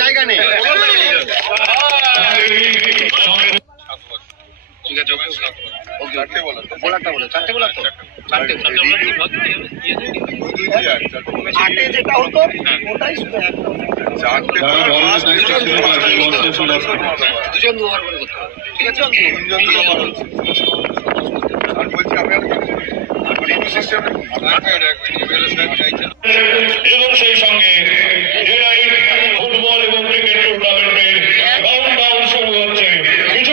জায়গা নেই চারটে বলো তো। বলো তো যেটা হতো ওটাই শুধু দুজন করে করতে ঠিক আছে। আর বলছি আমি এবং সেই সঙ্গে ফুটবল এবং ক্রিকেট টুর্নামেন্টের কাউন্টডাউন শুরু হচ্ছে। কিছু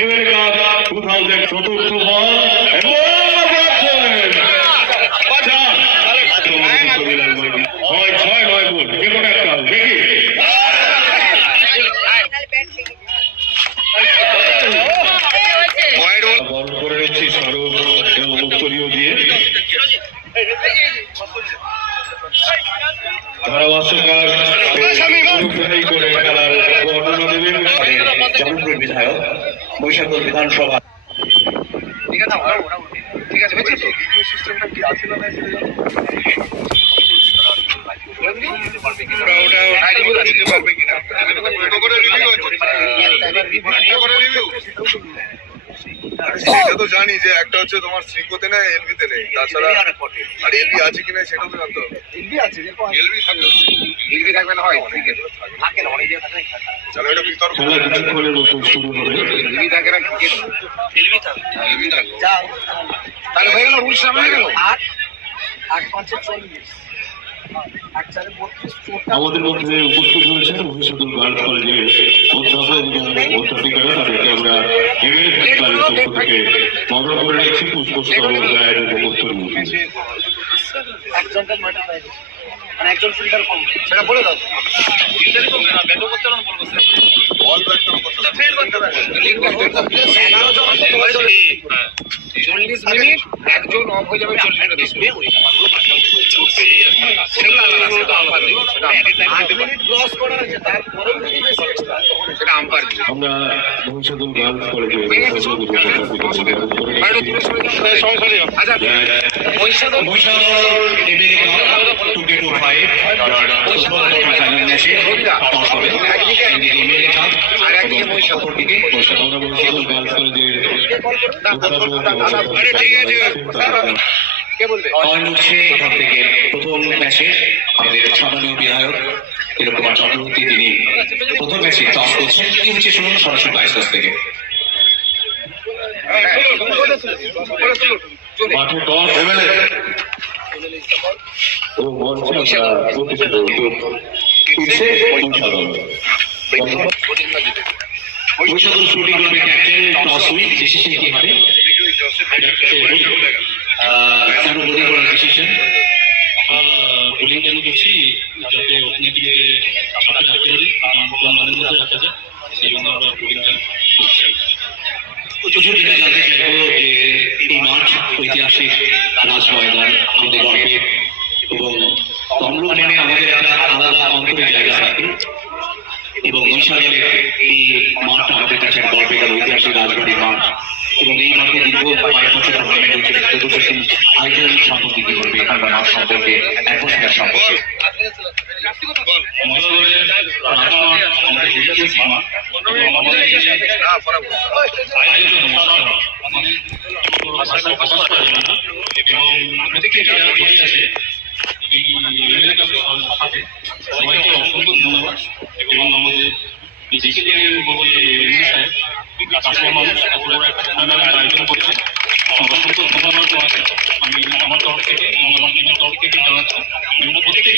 এবারে কাপ 2000 চতুর্থ বল এবং ব্যাটসম্যান। চার। হয় ছয় নয় গোল যে কোনো একটা হবে। দেখি বল করে নিচ্ছি স্বরূপ এবং উত্তরীয় দিয়ে ধারাভাষ্যকার অনুগ্রহী করে খেলার বর্ণনা দেবেন জনপ্রিয় বিধায়ক বৈশাখল বিধানসভা ঠিক আছে ঠিক আছে বুঝছিস তো। সিস্টেমটা কি আছে না পারবে কিনা? করে রিভিউ আছে করে রিভিউ সেটা তো জানি যে একটা হচ্ছে তোমার শ্রীকোতে নেই এলবিতে নেই। তাছাড়া আর এলবি আছে কিনা সেটাও তো জানতে হবে। হিন্দি আছে এলবি থাকে হিন্দি থাকবে না হয় অনেক থাকে থাকে না অনেক থাকে চলো এটা বিতর্ক। হবে। থাকে না ক্রিকেট এলবি থাকে। যাও। তাহলে হয়ে গেল রুলস সামনে গেল? আট আট পাঁচে চল্লিশ। আমাদের মধ্যে উপস্থিত হয়েছেন ভবিষ্যতুল গার্লস কলেজের অধ্যাপক এবং অধ্যাপিকারা, তাদেরকে আমরা ফেস্টিভ্যালের পক্ষ থেকে বন্ধ করে নিচ্ছি, পুষ্পস্তবক গায়ের এবং একজনটা নয়টা হয়ে গেছে মানে একজন ফিল্টার কম সেটা বলে দাও বল ব্যাটটা এগারো জন আছে, দশ জন। চল্লিশ মিনিট একজন অফ হয়ে যাবে মিনিট সেটা আলাদা, সেটা আলাদা। সেটা আট মিনিট ক্রস করার আছে তারপরেও যদি বেশি extra, সেটা আম্পায়ার আমরা ভবিষ্যতুল গার্লস কলেজের অধ্যাপক এবং অধ্যাপিকাদের বন্ধ করে নিচ্ছি আচ্ছা প্রথম ম্যাচে আমাদের সম্মানীয় বিধায়ক তিলকুমার চক্রবর্তী তিনি প্রথম ম্যাচে টস করছেন কি শুনুন সরাসরি বাইশ থেকে মাঠে টস ও মঞ্চে আমরা প্রতিষ্ঠিত তুলছে পরিচালন বৈশাখল শুটিং করবে ক্যাপ্টেন টস উইন ডিসিশন কি হবে? কেন বোলিং করার ডিসিশন বোলিং কেন করছি যাতে ওখানে দিকে চাপে রাখতে পারি কম মধ্যে রাখা যায়। সেই জন্য আমরা বোলিংটা করছি প্রচুর এবং এই মাঠে দীর্ঘ কয়েক বছর ধরে রয়েছে। প্রগতিশীল আইডিয়াল সম্পর্কে কি বলবে এখানকার মাঠ সম্পর্কে অ্যাটমসফিয়ার সম্পর্কে ধন্যবাদ এবং আমাদের জিসিডিএম কাছের মানুষ এত আয়োজন করেছে অসংখ্য ধন্যবাদ আমি আমার তরফ থেকে আমার তরফ থেকে জানাচ্ছি এবং প্রত্যেকে